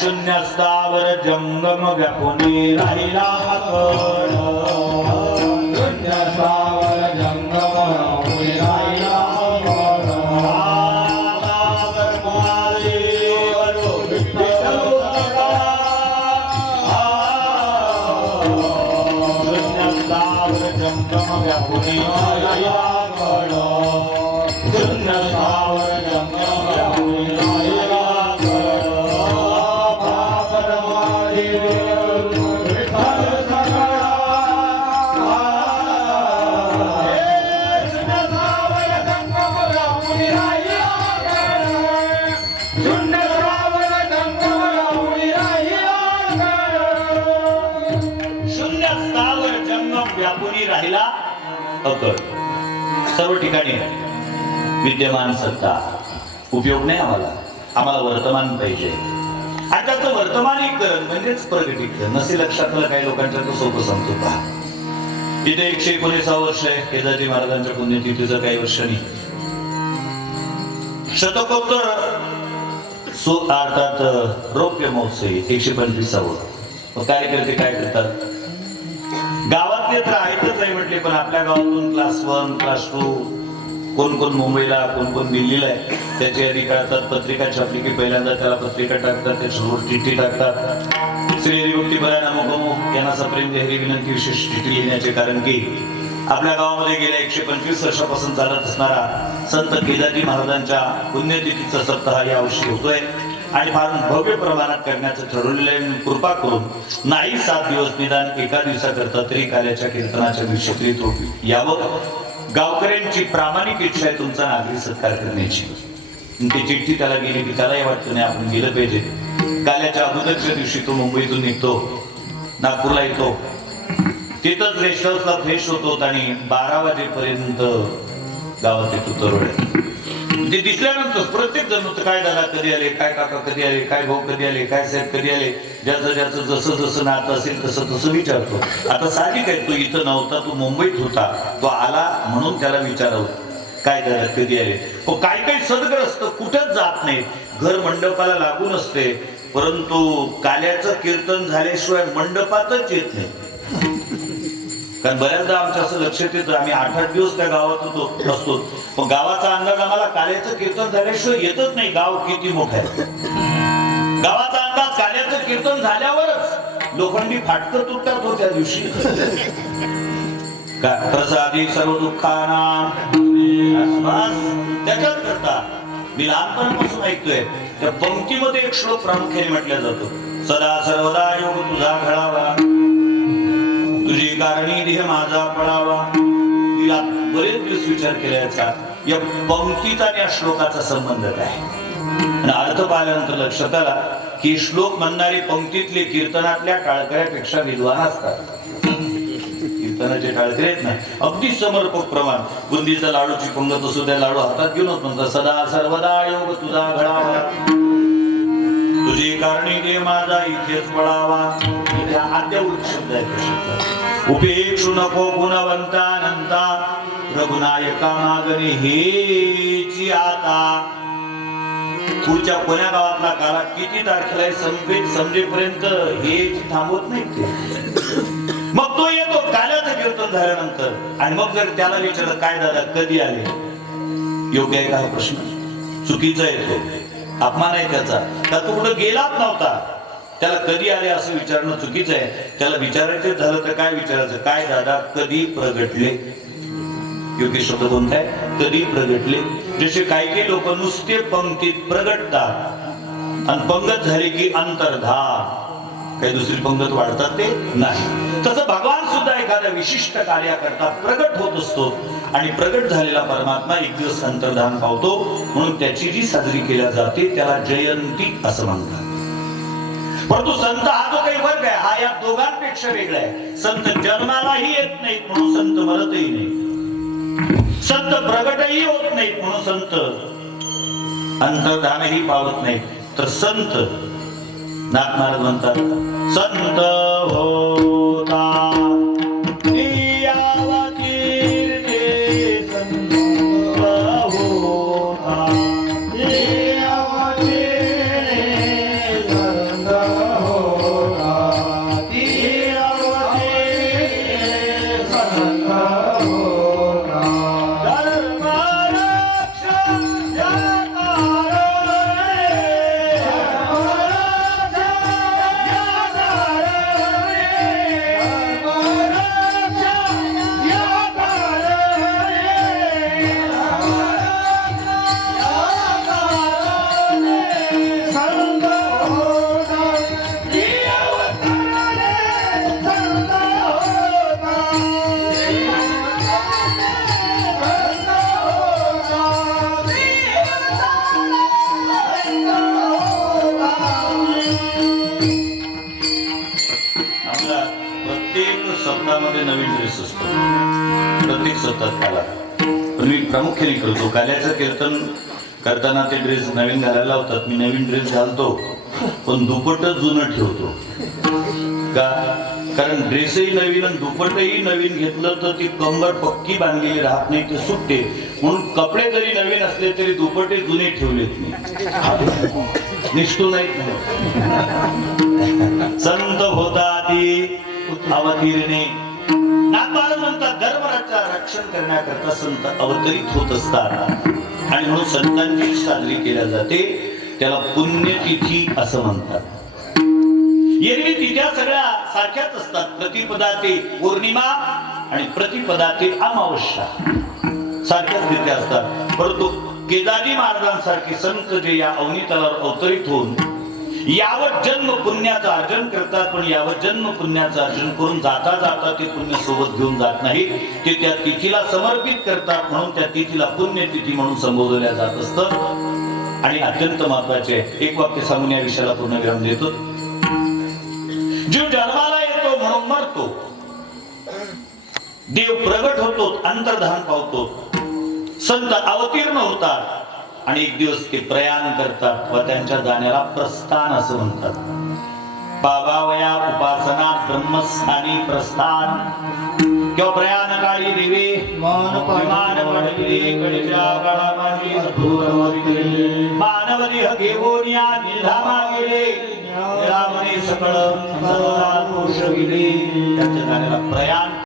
शून्य स्थावर जंगम व्यापुनी राहिला अखंड शून्य स्थावर जंगम व्यापुनी राहिला अखंड शून्य स्थावर जंगम व्यापुनी राहिला अखंड शून्य स्थावर जंगम व्यापुनी राहिला राहिला अकड. सर्व ठिकाणी विद्यमान सत्ता उपयोग नाही आम्हाला वर्तमान पाहिजे आणि त्याचं वर्तमानीकरण म्हणजेच प्रगटीकरण. नसे लक्षात आलं काही लोकांच्या तो सोपं सांगतो पहा. इथे 119 वर्ष आहे केदारजी महाराजांच्या पुण्यतिथीचं काही वर्ष नाही. शतकोत्तर अर्थात रौप्य महोत्सवी 125. कार्यकर्ते काय करतात, गावातले तर आहेतच आहे म्हटले, पण आपल्या गावातून क्लास 1 क्लास 2 कोण कोण मुंबईला कोण कोण दिल्लीला आहे त्याची यादी काढतात. पत्रिका छापली की पहिल्यांदा त्याला पत्रिका टाकतात, त्याच्यावर चिठ्ठी टाकतात. श्री हरिभक्ती बरा नमोगमो यांना सप्रेम देहरी विनंती विशेष चिठ्ठी लिहिण्याचे कारण की आपल्या गावामध्ये गेल्या 125 वर्षापासून चालत असणारा संत केदारजी महाराजांच्या पुण्यतिथीचा सप्ताह यावर्षी होतोय आणि फार भव्य प्रमाणात करण्याचं ठरवलेलं आहे. कृपा करून नाही 7 दिवस निदान एका दिवसाकरता तरी काल्याच्या कीर्तनाच्या दिवशी यावं. गावकऱ्यांची प्रामाणिक इच्छा आहे तुमचा नागरी सत्कार करण्याची. ती चिठ्ठी त्याला गेली की त्यालाही वाटतं नाही आपण गेलं पाहिजे. काल्याच्या अगोदरच्या दिवशी तो मुंबईतून निघतो, नागपूरला येतो, तिथंच रेस्ट हाऊसला फ्रेश होतो आणि 12 वाजेपर्यंत गावात येतो तरोड्यात. ते दिसल्यानंतर प्रत्येक जण काय दादा कधी आले, काय काका कधी आले, काय भाऊ कधी आले, काय साहेब कधी आले, ज्याचं ज्याचं जसं जसं नातं असेल तसं तसं विचारतो. आता साहजिक आहे, तो इथं नव्हता, तो मुंबईत होता, तो आला म्हणून त्याला विचारावं काय दादा कधी आले. काही काही सदग्रस्त कुठंच जात नाही, घर मंडपाला लागून असते, परंतु काल्याचं कीर्तन झाल्याशिवाय मंडपातच येत नाही. कारण बऱ्याचदा आमच्या असं लक्षात येतं, आम्ही 8-8 दिवस त्या गावात असतो, पण गावाचा अंदाज आम्हाला काल्याचं कीर्तन झाल्याशिवाय येतच नाही. गाव किती मोठं आहे, गावाचा अंदाज काल्याचं कीर्तन झाल्यावरच. लोखंडी फाटकं तुटतात हो त्या दिवशी. प्रसादी सर्व दुःखाना त्याच्यात करता. मी लहानपणापासून ऐकतोय त्या पंक्तीमध्ये एक श्लोक प्रामुख्याने म्हटला जातो, सदा सर्वदा योग तुझा घडावा, तुझी कारणी देह माझा पडावा. तिला बरेच दिवस विचार केला याचा, या पंक्तीचा आणि या श्लोकाचा संबंध काय. आणि अर्थ पाहिल्यानंतर लक्षात आला की श्लोक म्हणणारी पंक्तीतले कीर्तनातल्या टाळकऱ्यापेक्षा विद्वान असतात. कीर्तनाचे टाळकरे आहेत ना, अगदी समर्पक प्रमाण. बुंदीचा लाडूची पंगत असू द्या, लाडू हातात घेऊनच म्हणतात, सदा सर्वदा योग तुझा घडावा, तुझी कारणी दे माझा इथेच पडावा. आद्य शब्द आहे. उपेक्षु नको गुणवंतानंता, रघुनायका मागणी हेची आता. पुढच्या कोण्या गावातला काला किती तारखेला समजेपर्यंत हे थांबवत नाही ते. मग तो येतो काल्याचं कीर्तन झाल्यानंतर आणि मग जर त्याला विचारलं काय दादा कधी आले, योग्य आहे का हा प्रश्न? चुकीचा येतो, अपमान आहे त्याचा. तर तो कुठं गेलाच नव्हता, त्याला कधी आले असं विचारणं चुकीचं आहे. त्याला विचारायचं झालं तर काय विचारायचं, काय दादा कधी प्रगटले. योग्य शब्द कोणता आहे, कधी प्रगटले. जसे काही काही लोक नुसते पंक्तीत प्रगटतात आणि पंगत झाली की अंतर्धान, काही दुसरी पंगत वाढतात ते नाही. तसं भगवान सुद्धा एखाद्या विशिष्ट कार्याकरता प्रगट होत असतो आणि प्रगट झालेला परमात्मा एक दिवस अंतर्धान पावतो, म्हणून त्याची जी साजरी केल्या जाते त्याला जयंती असं म्हणतात. परंतु संत हा जो काही वर्ग आहे हा या दोघांपेक्षा वेगळा आहे. संत जन्मालाही येत नाहीत म्हणून संत मरतही नाही, संत प्रगटही होत नाहीत म्हणून संत अंतर्धानही पावत नाहीत. तर संत नाथ महाराज म्हणतात, संत होता संत घरामध्ये नवीन ड्रेस असतो प्रत्येक सप्ताहाला. पण मी प्रामुख्याने करतो, काल्याचं कीर्तन करताना ते ड्रेस नवीन घालायला होतात. मी नवीन ड्रेस घालतो पण दुपट जुनं ठेवतो. का? कारण ड्रेसही नवीन आणि दुपटही नवीन घेतलं तर ती कंबर पक्की बांधलेली राहत नाही, ते सुटते. म्हणून कपडे जरी नवीन असले तरी दुपटे जुने ठेवलेत मी. निष्ठू नाहीत. संत होताती अवतीर्णे. नागबाळ म्हणतात धर्मराज्याचं रक्षण करण्याकरता संत अवतरित होत असतात आणि म्हणून संतांची साजरी केल्या जाते. त्याला पुण्यतिथी असं म्हणतात. एरवी तिथ्या सगळ्या सारख्याच असतात. प्रतिपदा ते पौर्णिमा आणि प्रतिपदा ते अमावस्या सारख्याच तिथ्या असतात. परंतु केदारी महाराजांसारखे संत जे या अवनीतलावर अवतरित होऊन यावत जन्म पुण्याचं अर्जन करतात, पण यावत जन्म पुण्याचं अर्जन करून जाता जाता ते पुण्य सोबत घेऊन जात नाही, ते त्या तिथीला समर्पित करतात. म्हणून त्या तिथीला पुण्यतिथी म्हणून संबोधल्या जात असतं. आणि अत्यंत महत्वाचे एक वाक्य सांगून या विषयाला पूर्णविराम देतो. जीव जन्माला येतो म्हणून मरतो, देव प्रगट होतो, अंतर्धान पावतो, संत अवतीर्ण होतात आणि एक दिवस ते प्रयाण करतात व त्यांच्या जाण्याला प्रस्थान असं म्हणतात. पावावया उपासना ब्रह्मस्थानी प्रस्थान किंवा प्रयाण काळी दिवे विमान पडविले कडच्या काळामाजी अधूरवरी मानवरी घेऊन या निधामा गेले निरामणे सकळ सर्वदा दोष गेले. त्यांच्या जाण्याला प्रयाण